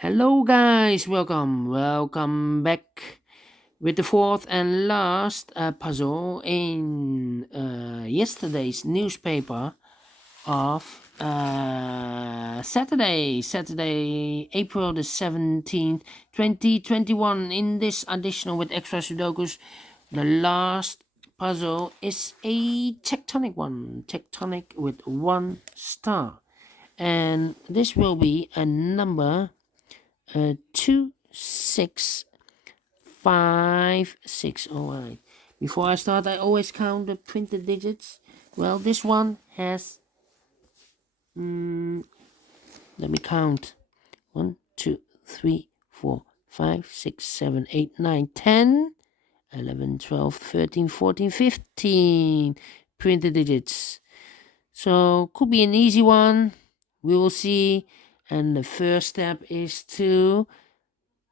Hello, guys. Welcome back with the fourth and last puzzle in yesterday's newspaper of Saturday, April the 17th, 2021. In this additional with extra Sudokus, the last puzzle is a tectonic one, tectonic with one star, and this will be a number 2656. All right. Before I start, I always count the printed digits. Well, this one has. Let me count. 1, 2, 3, 4, 5, 6, 7, 8, 9, 10, 11, 12, 13, 14, 15 printed digits. So could be an easy one. We will see. And the first step is to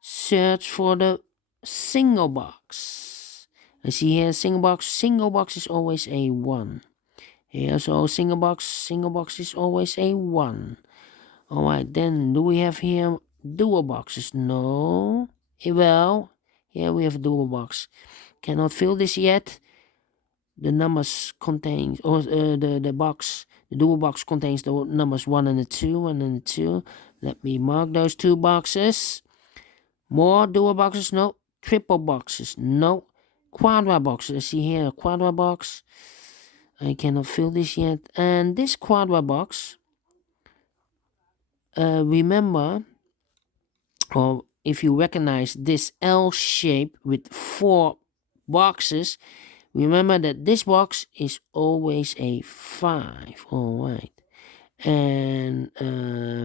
search for the single box. I see here single box. Single box is always a 1. Here so single box is always a 1. Alright, then do we have here dual boxes? No. Well, here we have a dual box. Cannot fill this yet. The numbers contains, or the box, the dual box contains the numbers 1 and 2, 1 and 2. Let me mark those two boxes. More dual boxes? No. Triple boxes? No. Quadra boxes? I see here a quadra box. I cannot fill this yet. And this quadra box, remember, or if you recognize this L shape with 4 boxes, remember that this box is always a 5. Alright. And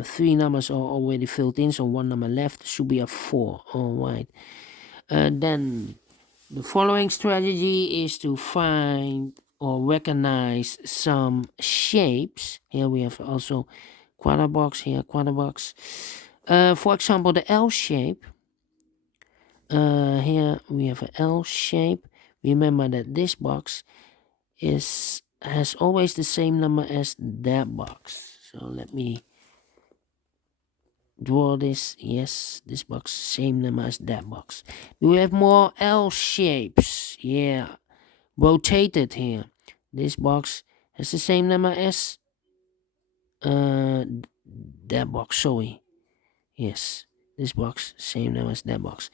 3 numbers are already filled in, so 1 number left should be a 4. Alright. Then the following strategy is to find or recognize some shapes. Here we have also quadra box, here quadra box. For example, the L shape. Here we have an L shape. Remember that this box has always the same number as that box. So let me draw this. Yes, this box same number as that box. Do we have more L shapes? Yeah, rotated here. This box has the same number as that box. Sorry. Yes, this box same number as that box.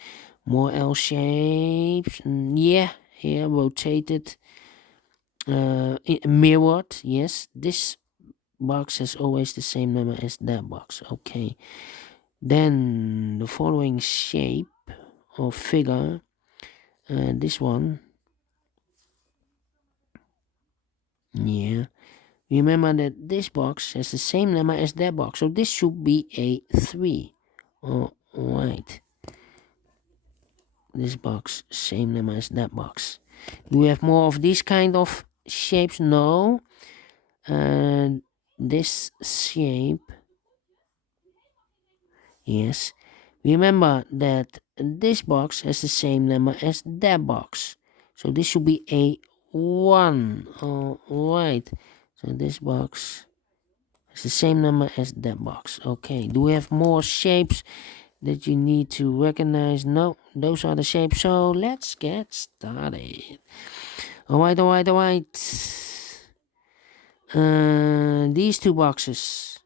More L shapes. Yeah, here rotated. Mirrored. Yes, this box has always the same number as that box. Okay. Then the following shape or figure, this one. Yeah. Remember that this box has the same number as that box. So this should be a 3. Alright. This box, same number as that box. Do we have more of these kind of shapes? No. This shape. Yes. Remember that this box has the same number as that box. So this should be a 1. Alright. So this box has the same number as that box. Okay. Do we have more shapes that you need to recognize? No. Those are the shapes. So let's get started. Alright. These two boxes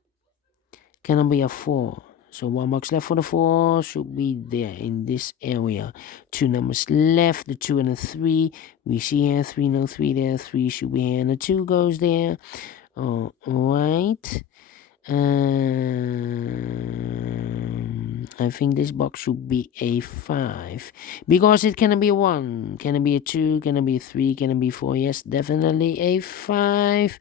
cannot be a 4. So 1 box left for the 4 should be there in this area. 2 numbers left, the 2 and the 3. We see here 3, no 3 there. 3 should be here and the 2 goes there. Alright. I think this box should be a 5. Because it cannot be a 1. Can it be a 2? Can it be a 3? Can it be 4? Yes, definitely a 5.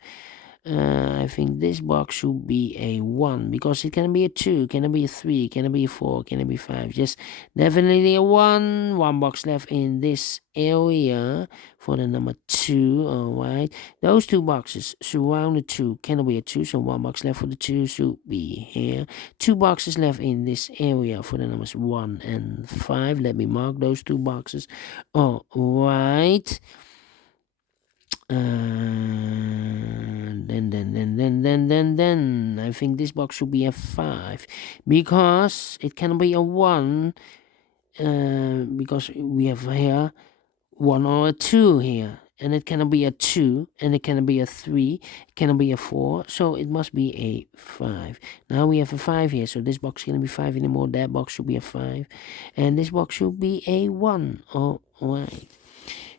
I think this box should be a 1 because it can be a 2, can it be a 3, can it be a 4, can it be 5? Yes, definitely a 1. 1 box left in this area for the number 2. Alright, those 2 boxes surround the 2. Can it be a 2? So 1 box left for the 2 should be here. 2 boxes left in this area for the numbers 1 and 5. Let me mark those 2 boxes. Alright. Then I think this box should be a 5 because it can be a 1 because we have here 1 or a 2 here, and it cannot be a 2, and it cannot be a 3, it cannot be a 4, so it must be a 5. Now we have a 5 here, so this box cannot be 5 anymore. That box should be a 5, and this box should be a 1. All right.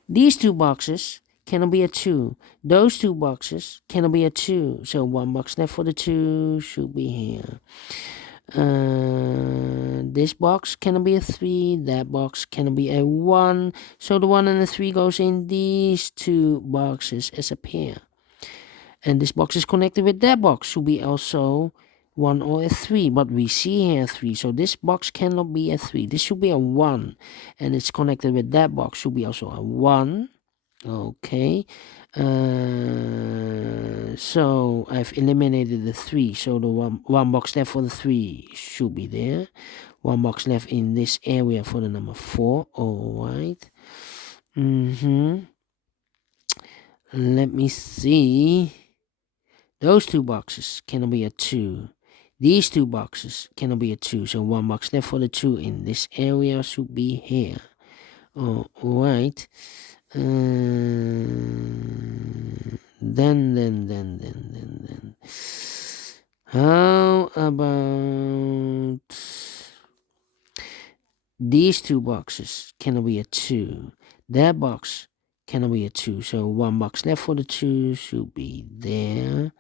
These two boxes cannot be a 2. Those two boxes cannot be a 2. So one box left for the 2 should be here. This box cannot be a 3. That box cannot be a 1. So the 1 and the 3 goes in these two boxes as a pair. And this box is connected with that box. Should be also 1 or a 3. But we see here 3. So this box cannot be a 3. This should be a 1. And it's connected with that box. Should be also a 1. Okay. So I've eliminated the 3. So the one box left for the 3 should be there. One box left in this area for the number 4. Alright. Let me see. Those two boxes cannot be a 2. These two boxes cannot be a 2. So one box left for the 2 in this area should be here. Alright. Then. How about these two boxes cannot be a 2. That box cannot be a 2. So one box left for the 2 should be there.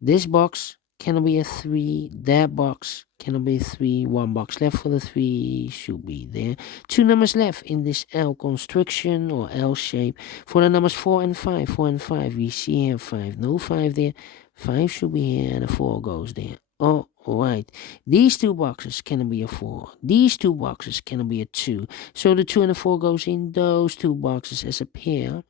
This box cannot be a 3. That box cannot be 3. One box left for the 3 should be there. Two numbers left in this L construction or L shape for the numbers 4 and 5. 4 and 5. We see here 5. No 5 there. 5 should be here and a 4 goes there. Oh, alright. These two boxes cannot be a 4. These two boxes cannot be a 2. So the 2 and the 4 goes in those two boxes as a pair.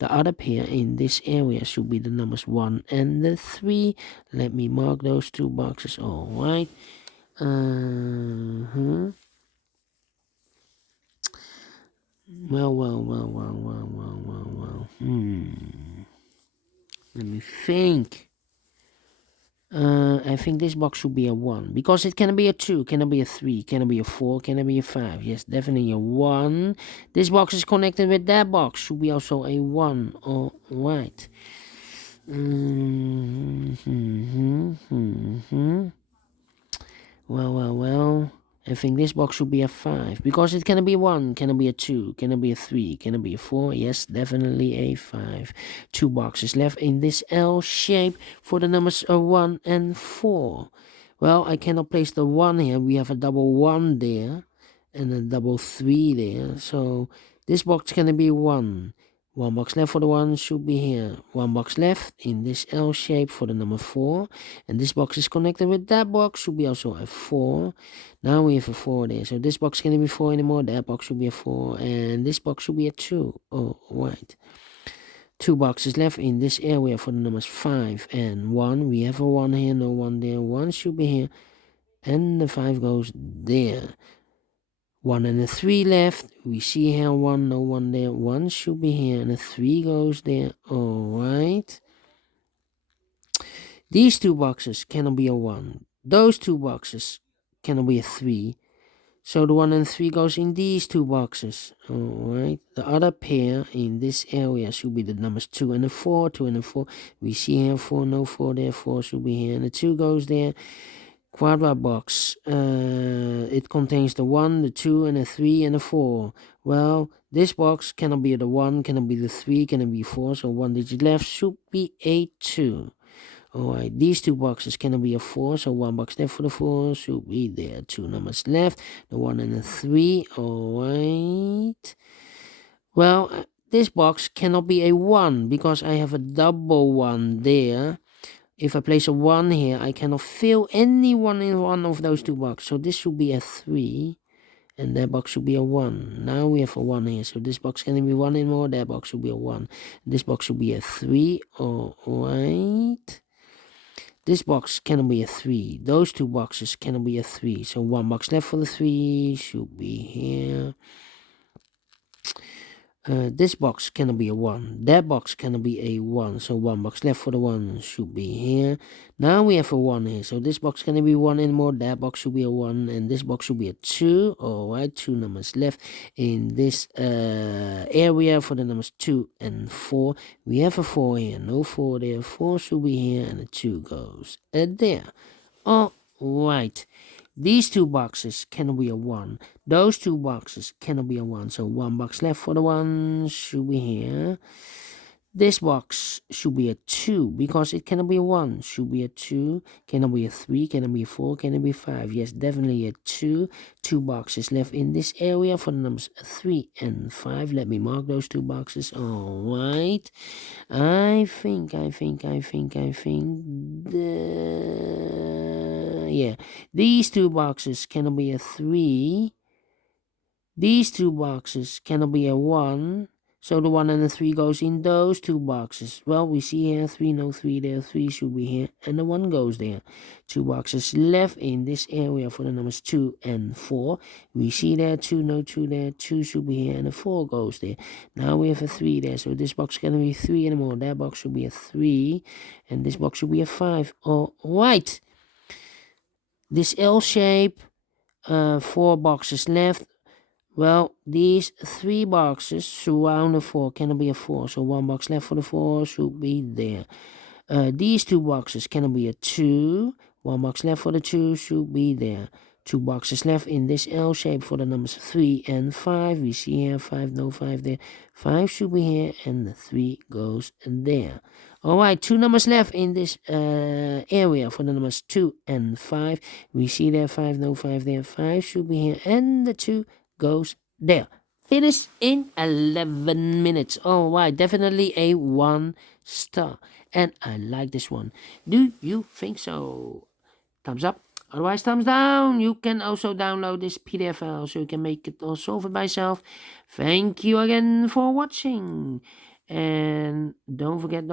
The other pair in this area should be the numbers 1 and the 3. Let me mark those two boxes. Alright. Well. Let me think. I think this box should be a 1 because it can be a 2, can be a 3, can be a 4, can be a 5. Yes, definitely a 1. This box is connected with that box. Should be also a 1. All right. Well. I think this box should be a 5 because it can be a 1, can be a 2, can be a 3, can be a 4. Yes, definitely a 5. Two boxes left in this L shape for the numbers 1 and 4. Well, I cannot place the 1 here. We have a double 1 there and a double 3 there. So this box can be 1. One box left for the 1 should be here. One box left in this L shape for the number 4. And this box is connected with that box. Should be also a 4. Now we have a 4 there. So this box can't be 4 anymore. That box should be a 4. And this box should be a 2. Oh, right. Two boxes left in this area for the numbers 5 and 1. We have a 1 here. No 1 there. 1 should be here. And the 5 goes there. 1 and a 3 left. We see here 1, no 1 there. 1 should be here and a 3 goes there. Alright. These two boxes cannot be a 1. Those two boxes cannot be a 3. So the 1 and 3 goes in these two boxes. Alright. The other pair in this area should be the numbers 2 and a 4. 2 and a 4. We see here 4, no 4 there. 4 should be here and the 2 goes there. Quadra box. It contains the 1, the 2, and the 3, and the 4. Well, this box cannot be the 1, cannot be the 3, cannot be 4. So 1 digit left should be a 2. Alright, these two boxes cannot be a 4. So 1 box left for the 4 should be there. 2 numbers left, the 1 and the 3. Alright. Well, this box cannot be a 1 because I have a double 1 there. If I place a 1 here, I cannot fill any one in one of those two boxes. So this should be a 3. And that box should be a 1. Now we have a 1 here. So this box can be 1 anymore. That box should be a 1. This box should be a 3. Alright. This box cannot be a 3. Those two boxes cannot be a 3. So 1 box left for the 3 should be here. This box cannot be a 1. That box cannot be a 1. So 1 box left for the 1 should be here. Now we have a 1 here. So this box cannot be 1 anymore. That box should be a 1. And this box should be a 2. Alright, 2 numbers left in this area for the numbers 2 and 4. We have a 4 here. No 4 there. 4 should be here. And a 2 goes there. Alright. These two boxes cannot be a 1. Those two boxes cannot be a 1. So 1 box left for the 1 should be here. This box should be a 2 because it cannot be a 1. Should be a 2. Cannot be a 3. Cannot be a 4. Cannot be a 5. Yes, definitely a 2. 2 boxes left in this area for the numbers 3 and 5. Let me mark those 2 boxes. Alright. I think. Yeah, these 2 boxes cannot be a 3. These 2 boxes cannot be a 1. So the 1 and the 3 goes in those 2 boxes. Well, we see here 3, no 3 there, 3 should be here, and the 1 goes there. 2 boxes left in this area for the numbers 2 and 4. We see there 2, no 2 there, 2 should be here, and the 4 goes there. Now we have a 3 there, so this box cannot be 3 anymore. That box should be a 3, and this box should be a 5. Alright. This L shape, 4 boxes left. Well, these 3 boxes surround the 4 cannot be a 4, so 1 box left for the 4 should be there. These 2 boxes cannot be a 2, 1 box left for the 2 should be there. 2 boxes left in this L shape for the numbers 3 and 5. We see here 5, no 5 there. 5 should be here, and the 3 goes there. Alright, 2 numbers left in this area for the numbers 2 and 5. We see there 5, no 5 there. 5 should be here, and the 2 goes there. Finish in 11 minutes. Alright, definitely a 1 star. And I like this one. Do you think so? Thumbs up. Otherwise, thumbs down. You can also download this PDF file so you can make it or solve it by yourself. Thank you again for watching. And don't forget,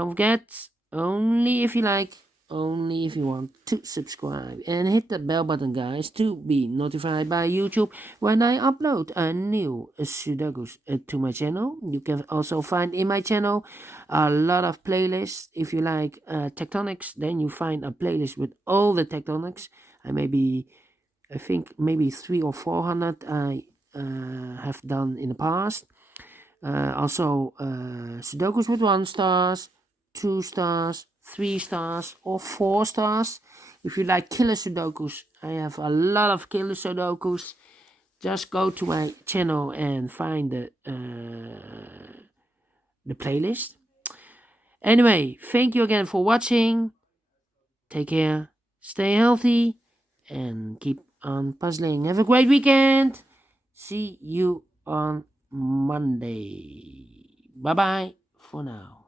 only if you like, only if you want to subscribe. And hit the bell button, guys, to be notified by YouTube when I upload a new Sudoku to my channel. You can also find in my channel a lot of playlists. If you like tectonics, then you find a playlist with all the tectonics. I think maybe 300 or 400 I have done in the past. Also Sudokus with 1 stars, 2 stars, 3 stars, or 4 stars. If you like killer Sudokus, I have a lot of killer Sudokus. Just go to my channel and find the playlist. Anyway, thank you again for watching. Take care, stay healthy, and keep on puzzling. Have a great weekend. See you on Monday. Bye bye for now.